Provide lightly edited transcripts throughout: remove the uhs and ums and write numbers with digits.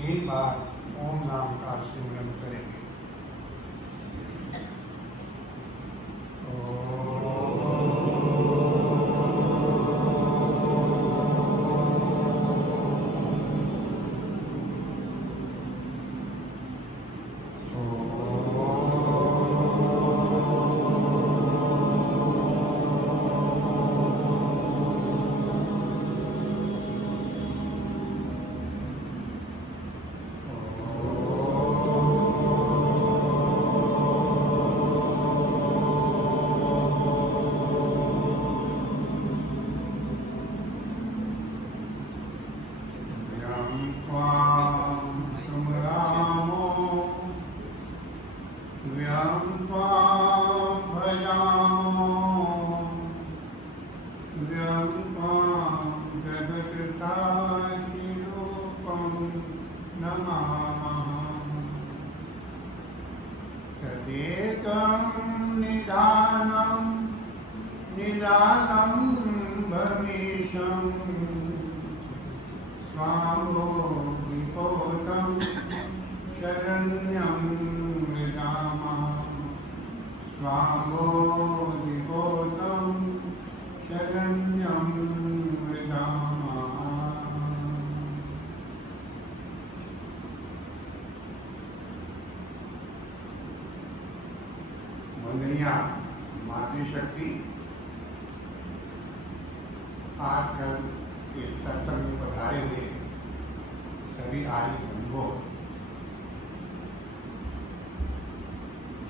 3 बार ओम नाम का सिमरन करेंगे। सदेकं निदानं निरालं भमीशं स्वाहो विपोतं शरण्यं विदामः स्वाहो विपोतं शरण्यं विदामः। वंदनीय मातृशक्ति, आजकल के सत्संग में पधारे हुए सभी आर्य बंधुओं,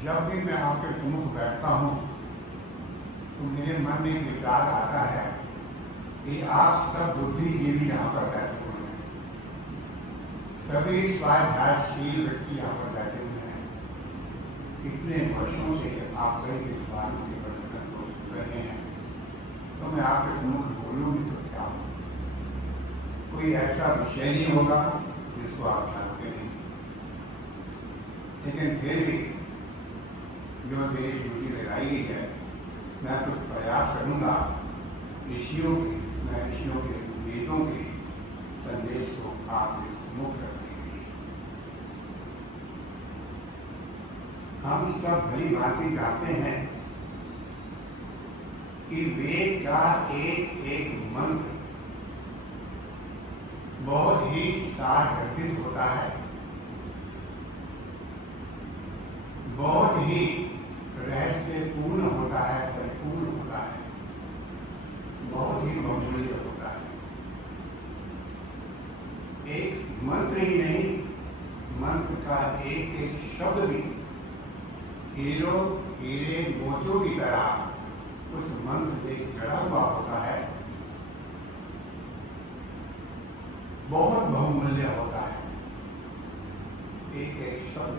जब भी मैं आपके सम्मुख बैठता हूँ तो मेरे मन में विचार आता है कि आप सब बुद्धिजीवी यहाँ पर बैठे हुए हैं, सभी स्वाध्यायशील व्यक्ति यहाँ पर बैठे हुए हैं। कितने वर्षों से आप कई विद्वानों के प्रवचन को सुन रहे हैं, तो मैं आपके सम्मुख बोलूँगी तो क्या हो? कोई ऐसा विषय नहीं होगा जिसको आप जानते नहीं, लेकिन फिर भी जो मेरी ड्यूटी लगाई गई है, मैं कुछ प्रयास करूँगा ऋषियों के वेदों के संदेश को आपके सम्मुख रखने के लिए। हम सब भली भांति जानते हैं कि वेद का एक एक मंत्र बहुत ही सारगर्भित होता है, बहुत ही रहस्यपूर्ण होता है, परिपूर्ण होता है, बहुत ही बहुमूल्य होता है। एक मंत्र ही नहीं, मंत्र का एक एक शब्द भी हीरे मोतियों की तरह उस मंत्र में जड़ा हुआ होता है, बहुत बहुमूल्य होता है एक एक शब्द।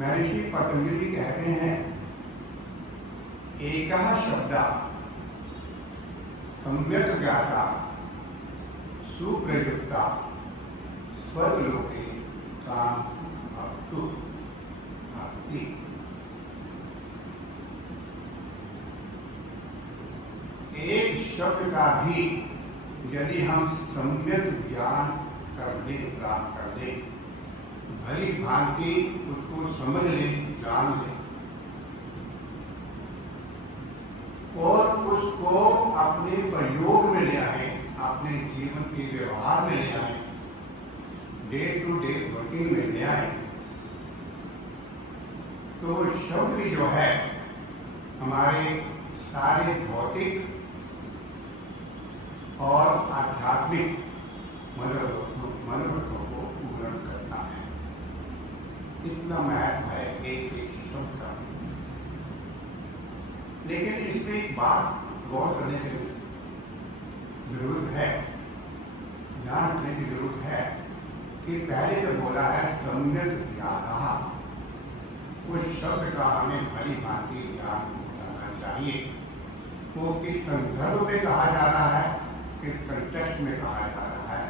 महर्षि पतंजलि कहते हैं, एकः शब्दः सम्यक् ज्ञाता सुप्रयुक्ता स्वर्गलोके काम भक्तु भक्ति। एक शब्द का भी यदि हम सम्यक ज्ञान कर ले, प्राप्त कर ले, भली भांति उसको समझ ले, जान ले और उसको अपने प्रयोग में ले आए, अपने जीवन के व्यवहार में ले आए, डे टू डे वर्किंग में ले आए, तो शब्द भी जो है हमारे सारे भौतिक और आध्यात्मिक मनोरथों को पूर्ण करता है। इतना महत्व है एक एक शब्द का। लेकिन इसमें एक बात गौर करने की जरूरत है, ध्यान रखने की जरूरत है कि पहले तो बोला है सम्यक ज्ञानः, उस शब्द का हमें भली भांति ज्ञान हो जाना चाहिए। वो किस संदर्भ में कहा जा रहा है, किस कंटेक्स्ट में कहा जा रहा है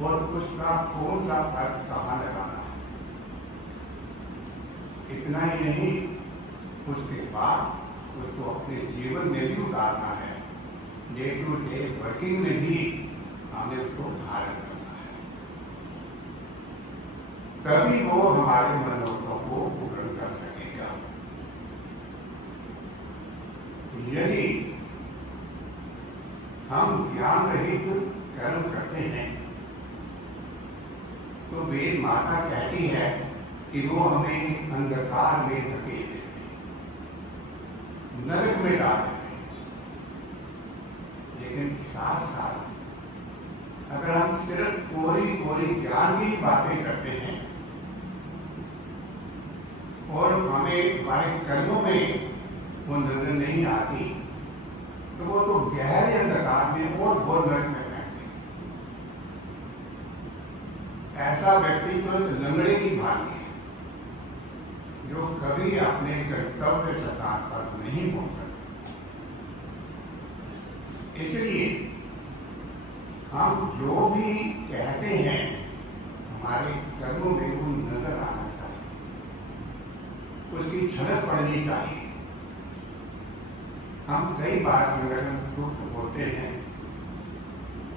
और उसका कौन सा अर्थ कहाँ लगाना है। इतना ही नहीं, उसके बाद उसको अपने जीवन में भी उतारना है, डे टू डे वर्किंग में भी हमें उसको धारण तभी वो हमारे मनोरथों को पूर्ण कर सकेगा। यदि हम ज्ञान रहित कर्म करते हैं तो वेद माता कहती है कि वो हमें अंधकार में धकेल देते, नरक में डाल देते। लेकिन साथ साथ अगर हम सिर्फ कोरी कोरी ज्ञान की बातें करते हैं और हमें हमारे कर्मों में वो नजर नहीं आती, तो वो तो गहरे अंधकार में और घोर नरक में बैठते। ऐसा व्यक्ति तो एक लंगड़े की भांति है जो कभी अपने गंतव्य स्थान पर नहीं पहुंच सकते। इसलिए हम जो भी कहते हैं हमारे कर्मों में वो नजर आना चाहिए, उसकी झलक पड़नी चाहिए। हम कई बार संगठन सूत्र बोलते हैं,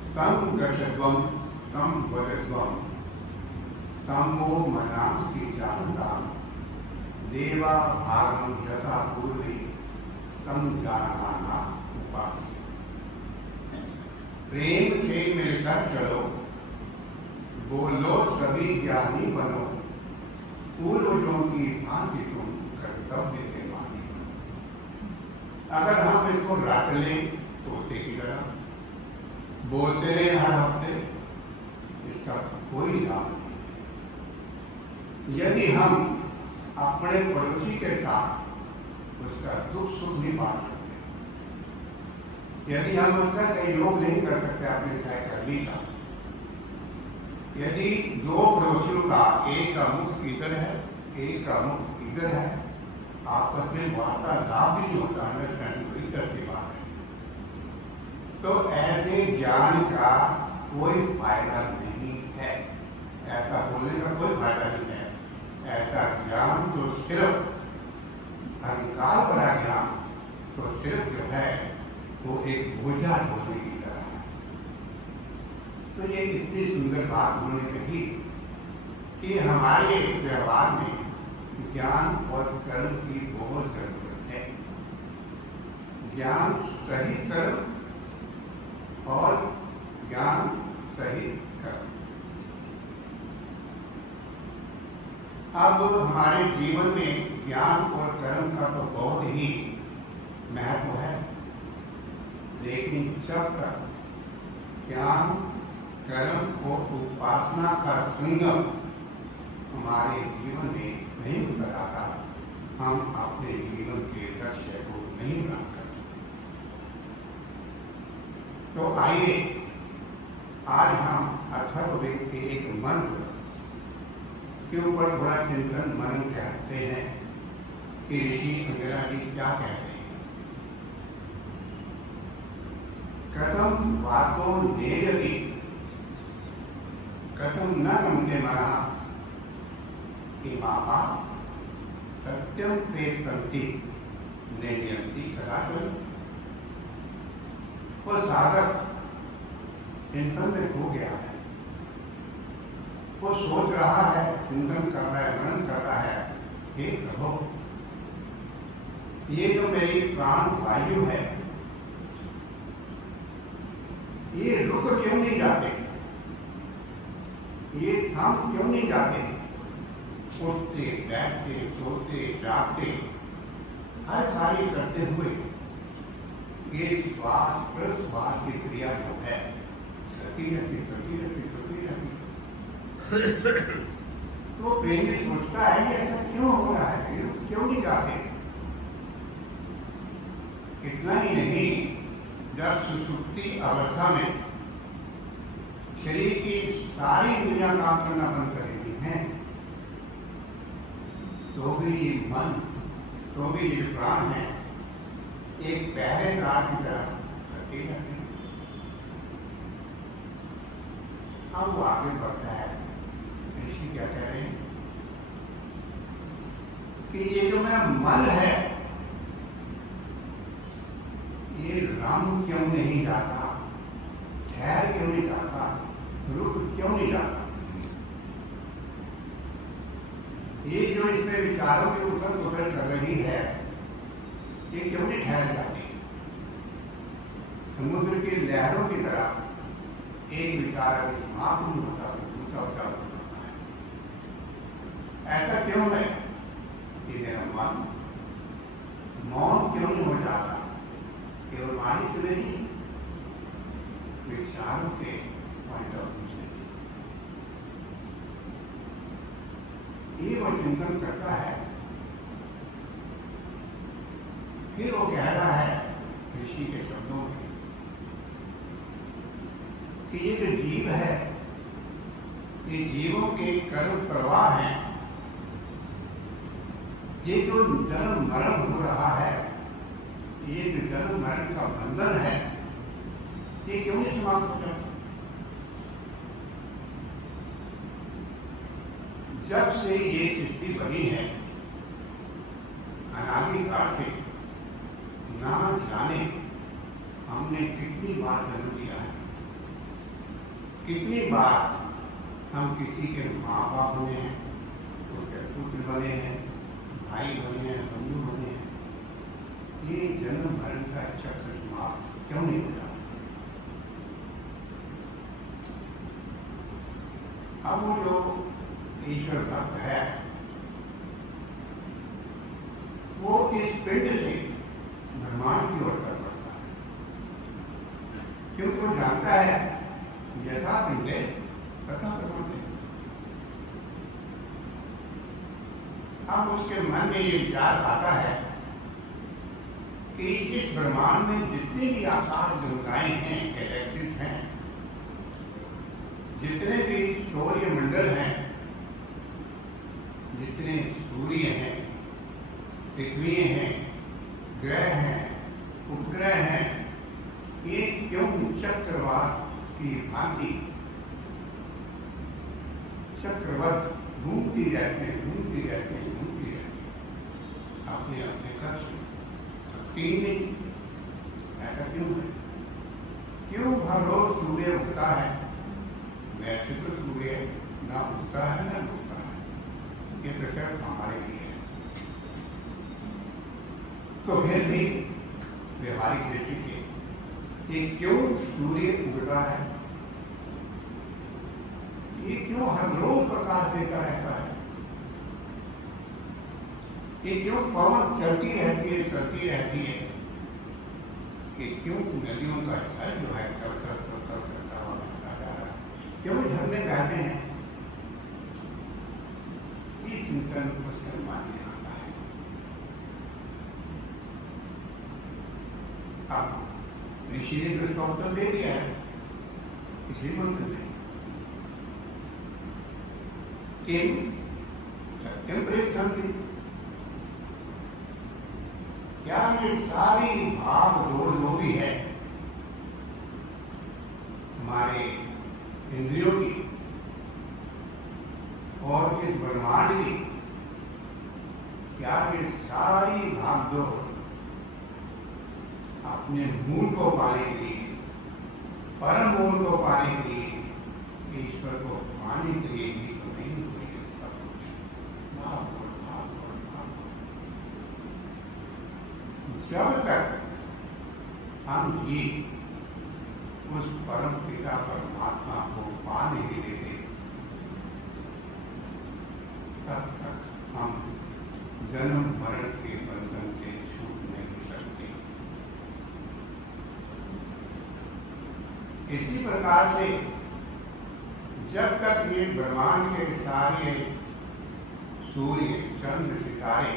सम गच्छध्वम सम वदध्वम समो मना की जानता देवा भागम यथा पूर्वी समझाना उपाधि। प्रेम से मिलकर चलो, बोलो सभी ज्ञानी बनो, पूर्वजों की भांति तुम कर्तव्य के मानी बनो। अगर हम इसको रट लें तोते की तरह बोलते रहे हर हफ्ते, इसका कोई लाभ नहीं। यदि हम अपने पड़ोसी के साथ उसका दुख सुख नहीं बांट सकते, यदि हम उसका सहयोग नहीं कर सकते अपने सहकर्मी का, यदि दो पड़ोसियों का एक का मुख इधर है एक का मुख इधर है, आपस में वार्तालाप भी नहीं होता, अंडरस्टैंडिंग कोई तरह की बात है, तो ऐसे ज्ञान का कोई फायदा नहीं है। ऐसा बोलने का कोई फायदा नहीं है। ऐसा ज्ञान तो सिर्फ अहंकार भरा ज्ञान तो सिर्फ जो है वो एक बोझा ढोने की तरह है। तो ये इतनी सुंदर बात उन्होंने कही कि हमारे व्यवहार में ज्ञान और कर्म की बहुत जरूरत है। ज्ञान सहित कर्म और ज्ञान सहित कर्म। अब हमारे जीवन में ज्ञान और कर्म का तो बहुत ही महत्व है, लेकिन जब तक ज्ञान कर्म और उपासना का संगम हमारे जीवन में नहीं उतर आता, हम अपने जीवन के लक्ष्य को नहीं प्राप्त कर सकते। तो आइए आज हम अथर्ववेद के एक मंत्र के ऊपर थोड़ा चिंतन मनन करते हैं कि ऋषि अंगिरा जी क्या कहते हैं। कथम वाको नेयति कथम न गम्यते मनः इमामा सत्यम प्रेषन्ति नेयन्ति कदाचन। वो साधक चिंतन में हो गया है, वो सोच रहा है, चिंतन कर रहा है, मनन कर रहा है, हे प्रभु, ये जो मेरी प्राण वायु है, ये रुक क्यों नहीं जाते, ये थम क्यों नहीं जाते। उठते बैठते सोते जागते हर कार्य करते हुए ये श्वास प्रश्वास की क्रिया जो है चलती रहती। तो प्रेम में सोचता है कि ऐसा क्यों हो रहा है, क्यों नहीं जाते। इतना ही नहीं, जब सुसुप्ति अवस्था में शरीर की सारी इंद्रियां काम करना बंद कर देती हैं, तो भी ये मन, तो भी ये प्राण है, एक पहरेदार की तरह करते रहते हैं। अब वो आगे बढ़ता है, ऋषि क्या कह रहे हैं कि ये जो मेरा मन है, ये रम क्यों नहीं जाता, ठहर क्यों नहीं जाता, रुक क्यों नहीं जाता। ये जो इसमें विचारों की उथल पुथल चल रही है, ये क्यों नहीं ठहर जाती? समुद्र की लहरों की तरह एक विचार अगर समाप्त नहीं होता तो दूसरा विचार होता है। ऐसा क्यों है कि मेरा मन मौन क्यों नहीं हो जाता? केवल वाणी से नहीं, विचारों के पॉइंट ऑफ व्यू से। ये वो चिंतन करता है, फिर वो कह रहा है ऋषि के शब्दों में कि ये जो जीव है, ये जीवों के कर्म प्रवाह हैं, ये जो जन्म मरण हो रहा है, ये जो जन्म मरण का बंधन है, ये क्यों नहीं समाप्त हो जाता? जब से ये सृष्टि बनी है, अनादिकाल से, ना जाने हमने कितनी बार जन्म लिया है, कितनी बार हम किसी के माँ बाप बने हैं, उसके पुत्र बने हैं, भाई बने हैं, बंधु बने हैं। ये जन्म मरण का चक्र समाप्त क्यों नहीं हो जाता? अब वो जो ईश्वर तत्व है, वो इस पिंड से ब्रह्मांड की ओर चल पड़ता है, क्योंकि वो जानता है यथा पिंडे तथा ब्रह्मांडे। अब उसके मन में ये विचार आता है कि इस ब्रह्मांड में जितनी भी आकाश गंगाएं हैं, गैलेक्सीज हैं, जितने भी सूर्य मंडल हैं, जितने सूर्य हैं, पृथ्वी हैं, ग्रह हैं, उपग्रह हैं, ये क्यों चक्रवात की भांति चक्रवत घूमती रहते हैं, घूमती रहते हैं, घूमती रहती है अपने अपने कक्ष में, थकती नहीं? ऐसा क्यों है? क्यों हर रोज सूर्य उगता है? वैसे तो सूर्य ना उगता है ना डूबता है, ये तो सिर्फ हमारे लिए है। तो फिर भी व्यवहारिक दृष्टि से ये क्यों सूर्य उगता है? ये क्यों हर रोज प्रकाश देता रहता है? ये क्यों पवन चलती रहती है, चलती रहती है? कि क्यों नदियों का जल जो है कल कल करता हुआ बहता जा रहा है? क्यों झरने बहते हैं? ये चिंतन उसके मन में आता है। अब ऋषि ने तो उसका उत्तर दे दिया है इसी मंत्र में, किम सत्यम प्रेक्षन्ति। क्या ये सारी भाग दौड़ जो भी है हमारे इंद्रियों की और इस ब्रह्मांड की, क्या ये सारी भाग दौड़ अपने मूल को पाने के लिए, परम मूल को पाने के लिए, ईश्वर को पाने के लिए ही तो नहीं हुई है? सब कुछ भाग दौड़, भाग दौड़, भाग दौड़। जब तक हम ये उस परम पिता परमात्मा को पा नहीं लेते, तब तक हम जन्म मरण के बंधन से छूट नहीं सकते। इसी प्रकार से जब तक ये ब्रह्मांड के सारे सूर्य, चंद्र, सितारे,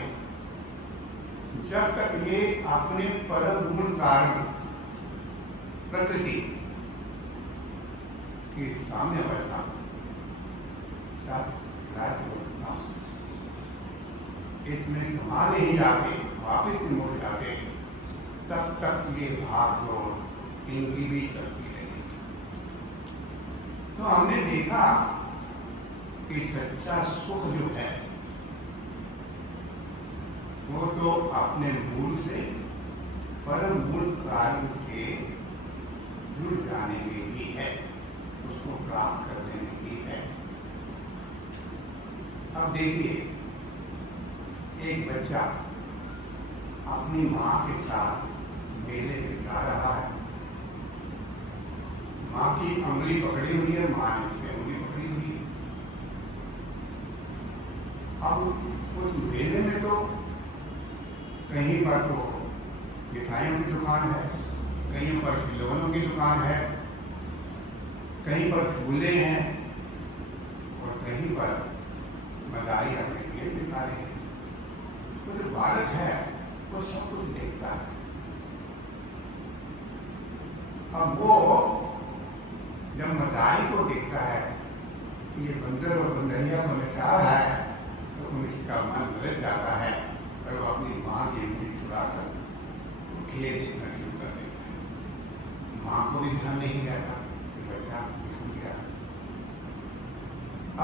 जब तक ये अपने परम मूल कारण प्रकृति की साम्य अवस्था सब राज्य इसमें समा नहीं जाते, वापिस मुड़ जाते, तब तक ये भाग दौड़ इनकी भी चलती रहेगी। तो हमने देखा कि सच्चा सुख जो है वो तो अपने मूल से, परम मूल कारण से जुड़ जाने में ही है, उसको प्राप्त करने में ही है। अब देखिए एक बच्चा अपनी माँ के साथ मेले में जा रहा है। माँ की उंगली पकड़ी हुई है, माँ ने उसकी उंगली पकड़ी हुई है। अब उस मेले में तो कहीं पर तो मिठाइयों की दुकान है, कहीं पर खिलौनों की दुकान है, कहीं पर झूले हैं और कहीं पर मदारी अपने लिए दिखा रहे हैं। तो जो बालक है वो सब कुछ देखता है। अब वो जब मदारी को देखता है कि ये बंदर और बंदरिया को नचा रहा है तो उसका मन बदल जाता है और वो अपनी माँ की उंगली छुड़ाकर खेल देखना शुरू कर देता है। माँ को भी ध्यान नहीं रहता कि बच्चा छूट गया।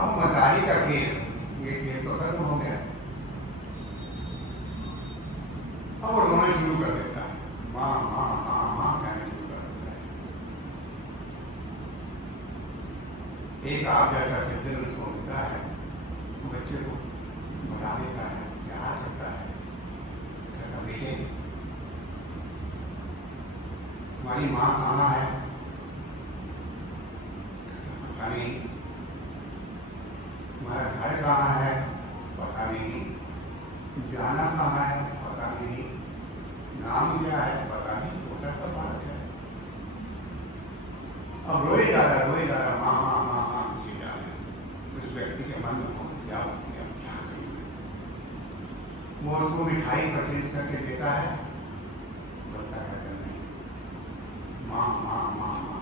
अब मदारी का खेल, ये खेल तो खत्म हो गया। अब वो रोना शुरू कर देता है, माँ माँ माँ माँ कहना शुरू कर देता है। एक आप जैसा सज्जन उसको मिलता है, बच्चे को बता देता है, प्यार करता है, कहता बेटे तुम्हारी माँ कहाँ है? पता नहीं। तुम्हारा घर कहाँ है? पता नहीं। जाना कहाँ है? पता नहीं। नाम क्या है? पता नहीं। छोटा सा बालक है। अब रोए जा रहा माँ माँ माँ माँ किए जा रहे हैं। उस व्यक्ति के मन में बहुत क्या होती है, क्या करेंगे? वो उसको मिठाई परचेज करके देता है। बच्चा कहता नहीं, माँ माँ माँ माँ।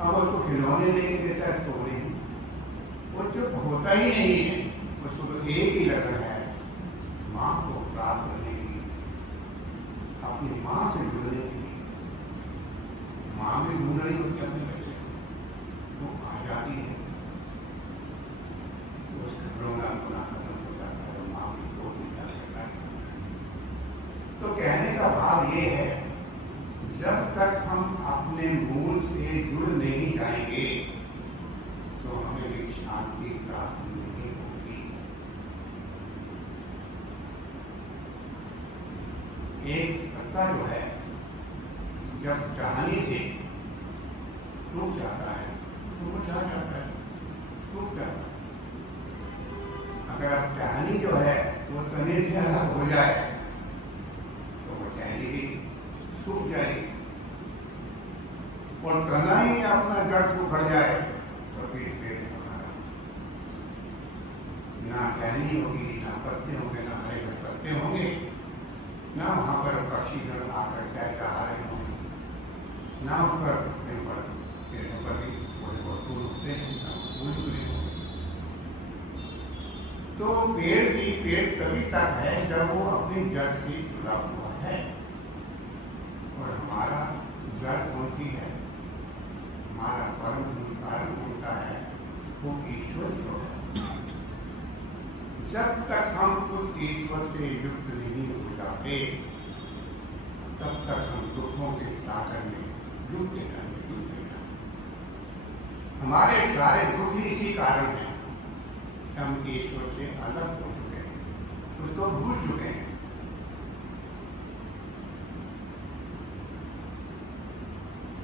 अब उसको खिलौने नहीं देता है तो नहीं, वो जो होता ही नहीं है, उसको तो एक ही लगन है माँ को प्राप्त करने के लिए, अपनी माँ से जुड़ने के लिए। माँ भी ढूंढ रही होती है अपने बच्चे को, वो आ जाती है तो उसका रोना रोना खत्म हो जाता है, माँ की गोद में जाकर बैठ जाता है। तो कहने का भाव ये है, जब तक हम अपने मूल से जुड़ नहीं जाएंगे तो हमें भी शांति प्राप्त नहीं होगी। एक पत्ता जो है जब टहनी से टूट जाता है तो मुरझा जाता है, टूट जाता है। अगर अब टहनी जो है वो तने से अलग हो जाए तो वो टहनी भी सूख जाएगी, और तना ही अपना जड़ से उखड़ जाए तो फिर पेड़ हमारा ना टहनी होगी, ना पत्ते होंगे, ना हरे भरे पत्ते होंगे, ना वहाँ पर पक्षीगण आकर चहचहा रहे होंगे, ना उस पर कहीं पर पेड़ों पर भी थोड़े बहुत फूल उगते हैं, ना फूल खुले होंगे। तो पेड़ भी पेड़ तभी तक है जब वो अपनी जड़ से जुड़ा हुआ है, और हमारा जड़ कौन सी है? हमारा परम कारण होता है वो ईश्वर जो है। जब तक हम उस ईश्वर से युक्त नहीं हो जाते तब तक हम दुखों के सागर में डूबते जाएंगे। हमारे सारे दुख ही इसी कारण हैं, हम ईश्वर से अलग हो चुके हैं, उसको भूल चुके हैं।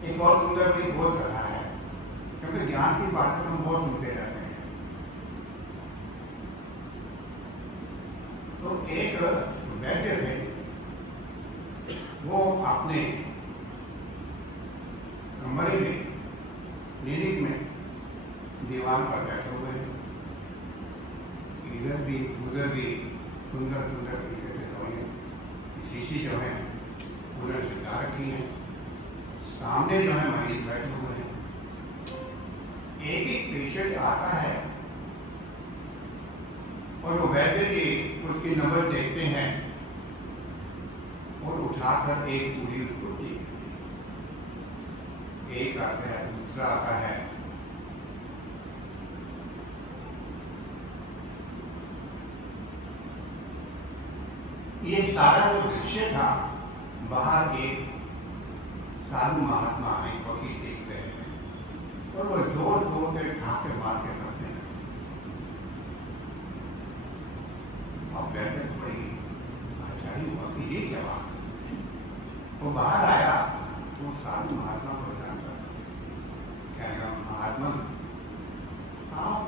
एक और सुंदर भी बोध रहा है, क्योंकि ज्ञान की बातें हम बहुत सुनते रहते हैं। तो एक वैद्य थे, वो अपने कमरे में क्लिनिक में दीवार पर बैठे हुए हैं, इधर भी उधर भी सुंदर सुंदर तरीके से दवाइयाँ शीशी जो है उधर से जा रखी हैं, सामने जो है मरीज बैठे हुए हैं। एक एक पेशेंट आता है और वो वैद्य की उसकी नंबर देखते हैं और उठाकर एक पूरी उसको दे देते हैं। एक आता है, दूसरा आता है, ये सारा जो दृश्य था बाहर एक साधु महात्मा एक वकील देख रहे थे और वो जोर जोर के ठाके मार के करते हैं। और बैठे तो बड़ी आश्चर्य हुआ कि ये क्या बात है। वो बाहर आया तो साधु महात्मा को जानता क्या महात्मा आप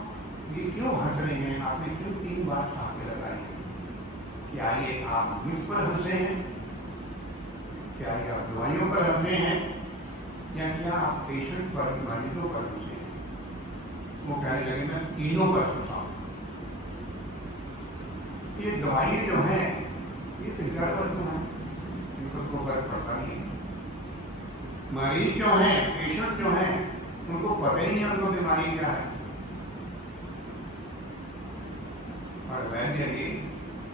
ये क्यों हंस रहे हैं, आपने क्यों 3 बार आके लगाई, क्या ये आप मुझ पर हंसे हैं, क्या ये आप दवाइयों पर हंसे हैं, या क्या आप पेशेंट पर मरीजों पर हंसे हैं। वो कहने लगे मैं तीनों पर हंसा हूं। ये दवाइयाँ जो हैं ये संचार वस्तु हैं, इनको कोई फर्क पड़ता नहीं है। मरीज जो हैं, पेशेंट जो हैं, उनको पता ही नहीं उनको बीमारी क्या है। और वैद्य जी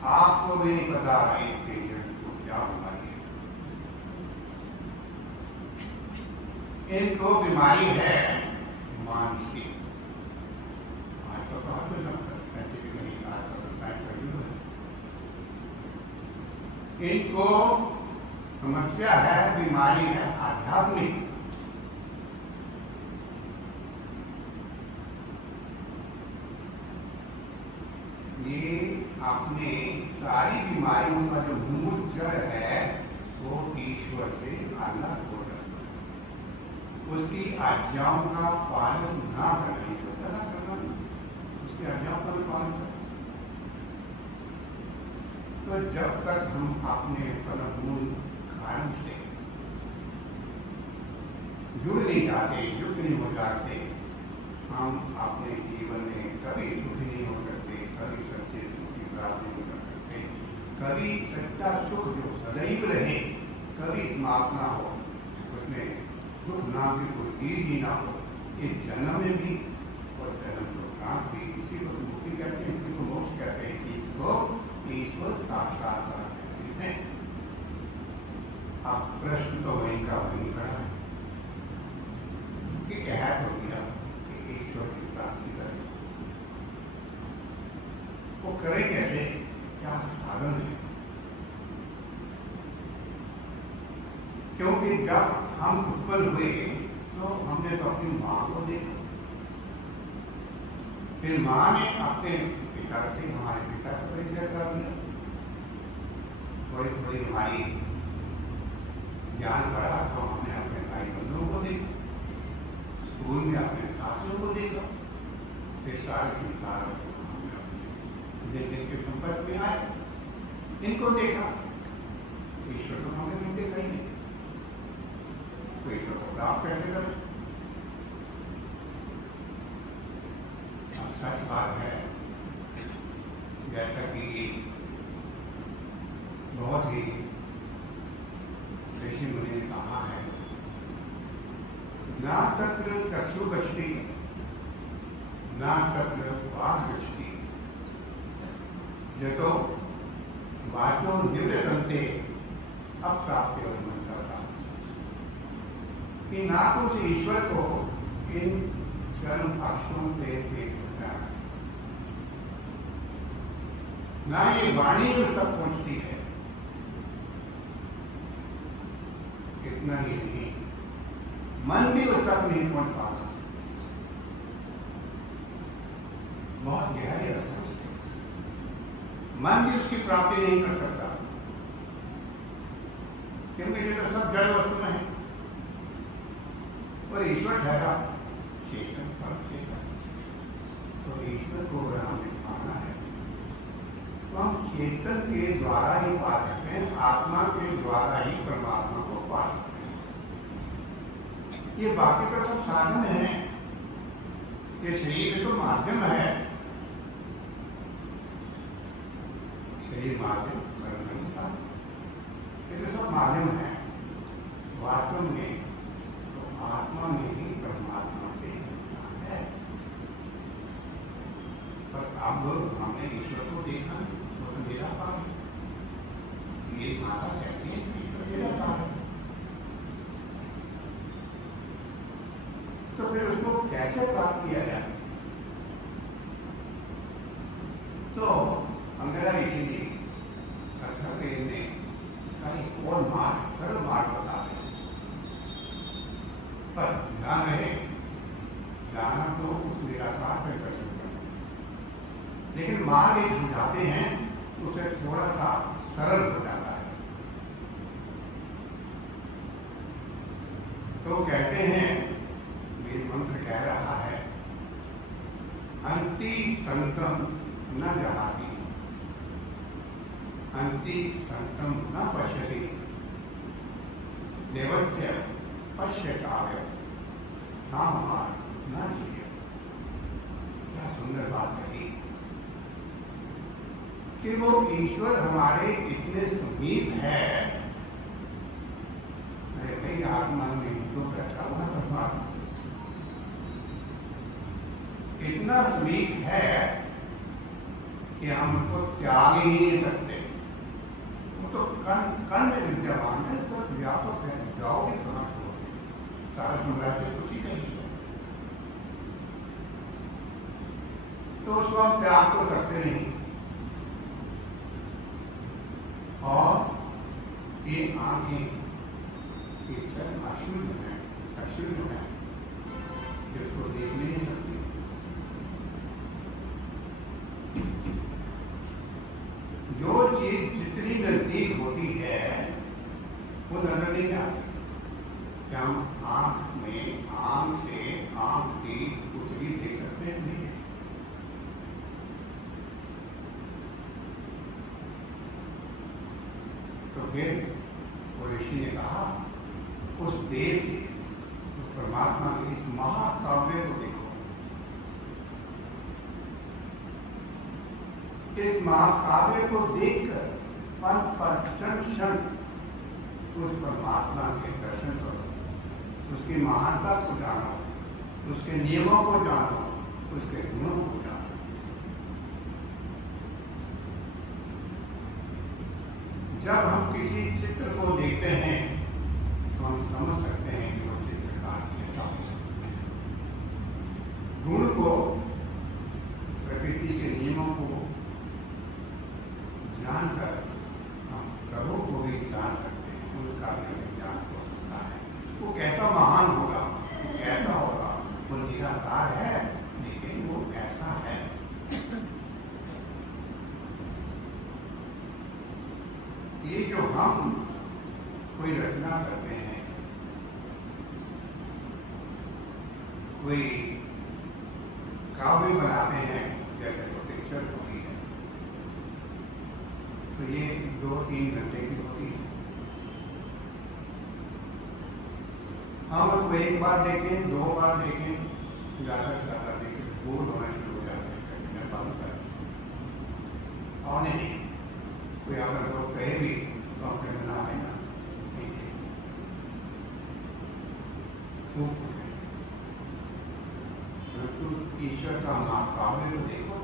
आपको भी नहीं पता एक पेशेंट को क्या बीमारी है। इनको बीमारी है मानसिक। आज का बात तो जानता साइंटिफिकली, आज का तो साइंस का युग है। इनको समस्या है, बीमारी है आध्यात्मिक। ये अपने सारी बीमारियों का जो मूल जड़ है वो ईश्वर से अलग हो जाता है। उसकी आज्ञाओं का पालन ना करना, ईश्वर से अलग करना, उसकी आज्ञाओं का पालन करना। तो जब तक हम अपने परम मूल कारण से जुड़ नहीं जाते, युक्त नहीं हो जाते, हम अपने जीवन में कभी सुखी नहीं हो सकते, कभी सच्चे सुख की प्राप्ति नहीं कर सकते, कभी सच्चा सुख जो सदैव रहे कभी समाप्त ना हो, उसमें दुख नाम की कोई चीज ही ना हो। इस जन्म में भी और जन्म के उपरांत भी। इसी को मुक्ति कहते हैं, इसी को मोक्ष कहते हैं, कि इसको ईश्वर साक्षात्कार कहते हैं। अब प्रश्न तो वहीं का वहीं खड़ा है कि कह तो दिया कि ईश्वर की प्राप्ति करें, वो करे कैसे, क्या साधन है। क्योंकि जब हम उत्पन्न हुए तो हमने तो अपनी माँ को देखा, फिर माँ ने अपने पिता से, हमारे पिता से परिचय करा दिया। थोड़ी थोड़ी हमारी ज्ञान बढ़ा तो हमने अपने भाई बंधुओं को देखा, स्कूल में अपने साथियों को देखा, फिर सारे संसार जिन जिन के संपर्क में आए इनको देखा। ईश्वर को हमने नहीं देखा ही नहीं, तो ईश्वर को प्राप्त कैसे करें। अब सच बात है, जैसा कि बहुत ही ऋषि मुनि ने कहा है, ना तत्र चक्षु गच्छति ना तत्र वाक् गच्छति यतो वाचो निवृत्तन्ते अप्राप्य मनसा। कि ना तो उस ईश्वर को इन चरम अक्षरों से देख सकता है, ना ये वाणी उस तक पहुंचती है। इतना ही नहीं, मन भी उस तक नहीं पहुंच पाता। बहुत गहरी अर्थ है उसके, मन भी उसकी प्राप्ति नहीं कर सकता, क्योंकि ये तो सब जड़ वस्तु में है। और ईश्वर ठहरा चेतन, परम चेतन। तो ईश्वर को अगर हमें पाना है तो हम चेतन के द्वारा ही पा सकते हैं, आत्मा के द्वारा ही परमात्मा को पा सकते हैं। ये बाकी तो सब साधन है, ये शरीर तो माध्यम है, शरीर माध्यम, कर्म साधन, ये तो सब माध्यम है। वास्तव में तो आत्मा में ही परमात्मा से मिलता है। पर अब हमने ईश्वर को देखा, तो मेरा पाप है, ये माता कहती है ईश्वर मेरा पाप है। तो फिर उसको कैसे प्राप्त किया जाए। तो अंगरा ऋषि जी अथर्ववेद ने इसका एक और मार्ग, सरल मार्ग बता रहे हैं। पर ध्यान रहे, जाना तो उस निराकार पर कर सकते हैं, लेकिन मार्ग एक समझाते हैं उसे थोड़ा सा सरल हो जाता है। तो कहते हैं, वेद मंत्र कह रहा है, अंति संतम न जहाति, अंति संतम न पश्यति, देवस्य पश्य काव्य नामार न जीव। क्या सुंदर बात कही कि वो ईश्वर हमारे इतने समीप है। अरे भाई, आत्मा में तो बैठा हुआ परमात्मा इतना समीप है कि हम उसको त्याग ही नहीं सकते। वो तो कण में विद्यमान है, सब व्यापक है, जाओगे कहाँ छोड़ोगे, सारा साम्राज्य तो उसी का ही है। तो उसको हम त्याग तो सकते नहीं। और ये आंखें, ये अशुद्ध है, अशुद्ध है, जिसको देख नहीं सकती। जो चीज जितनी नजदीक होती है वो नजर नहीं आती। क्या हम आंख में आंख से आंख की पुतली देख सकते हैं? नहीं। तो फिर वो ऋषि ने कहा, उस देव के, उस परमात्मा के इस महाकाव्य को देखो। इस महाकाव्य को देखकर क्षण क्षण उस परमात्मा के दर्शन करो, उसकी महानता को जानो, उसके नियमों को जानो, उसके गुणों को जानो। जब हम किसी चित्र को देखते हैं तो हम समझ सकते हैं कि वो चित्रकार कैसा हो। गुण को, प्रकृति के नियमों को जानकर हम प्रभु को भी जान सकते हैं, उसका भी ज्ञान हो सकता है। वो कैसा महान होगा, वो कैसा होगा, वो निराकार है लेकिन वो ऐसा है। ये जो हम कोई रचना करते हैं, कोई काव्य बनाते हैं, जैसे तो पिक्चर होती है, तो ये 2-3 घंटे की होती है। हम उसको एक बार देखें, 2 बार देखें, ज़्यादा से ज़्यादा देखें, बोर होना शुरू हो जाते हैं, बंद करें। और नहीं, कोई अगर दोस्त कहे भी तो हम कहते ना है ना, नहीं देखें, खूब चुके। परंतु ईश्वर का महाकाव्य को देखो,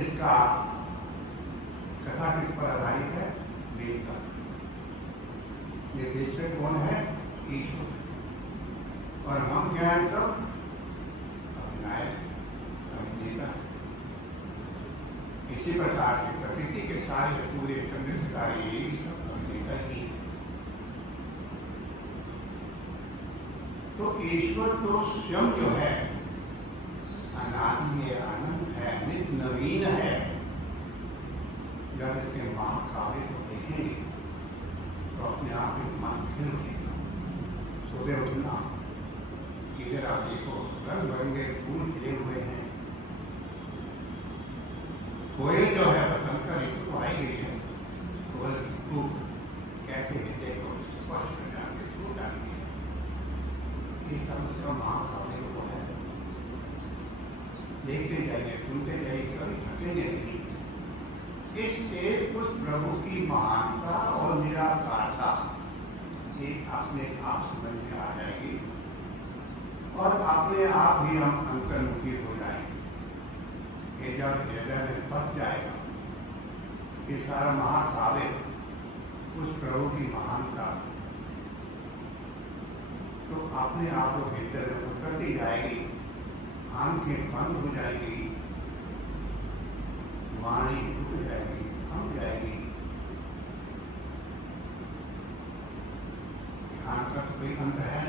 इसका कथा किस पर आधारित है? वेद का। निर्देशक कौन है? ईश्वर। और हम क्या है? सब अभिनायक, अभिनेता। इसी प्रकार से प्रकृति के सारे सूर्य, चंद्र, सितारे, ये भी सब अभिनेता ही है। तो ईश्वर तो स्वयं जो है अनादि है, आनंद है, नित्य नवीन है। जब इसके महाकाव्य को देखेंगे तो अपने आप ही मन खिल उठेगा। सुबह उठना, इधर आप देखो, रंग बिरंगे फूल खिले हुए हैं। कोयल जो है, बसंत का ऋतु तो आई गई है, कोयल की कूक कैसे हृदय को स्पर्श कर जाती, छू जाती है। ये सब उसका महाकाव्य को है। देखते जाइए, सुनते जाइए, कभी थकेंगे नहीं। इससे उस प्रभु की महानता और निराकारता ये अपने आप समझ में आ जाएगी और अपने आप ही हम अंतर्मुखी हो जाएंगे। ये जब हृदय में बस जाएगा, ये सारा महाकाव्य उस प्रभु की महानता, तो अपने आप को हृदय में उतरती जाएगी, आंखें बंद हो जाएगी, वाणी रुक जाएगी, थम जाएगी। ध्यान का तो कोई अंत है